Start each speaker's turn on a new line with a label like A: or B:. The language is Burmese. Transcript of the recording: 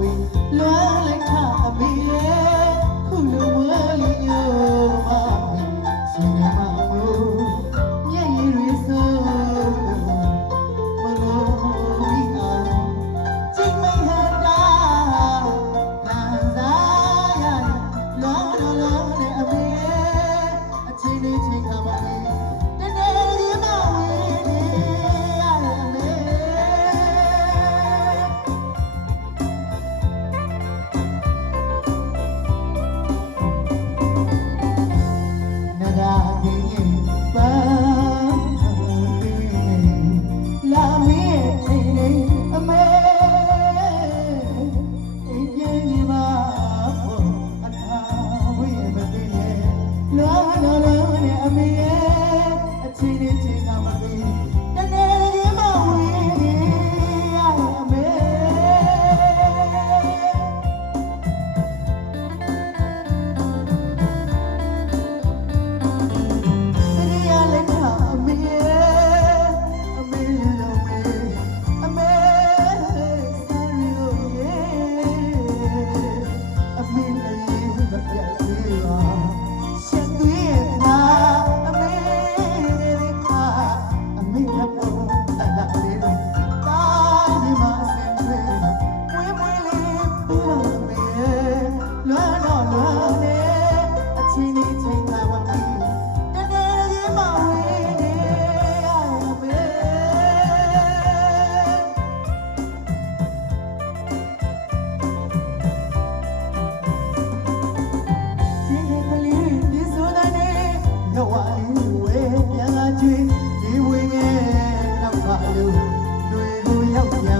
A: วินล้ว me in. လူလူကိုရောက်ပြန်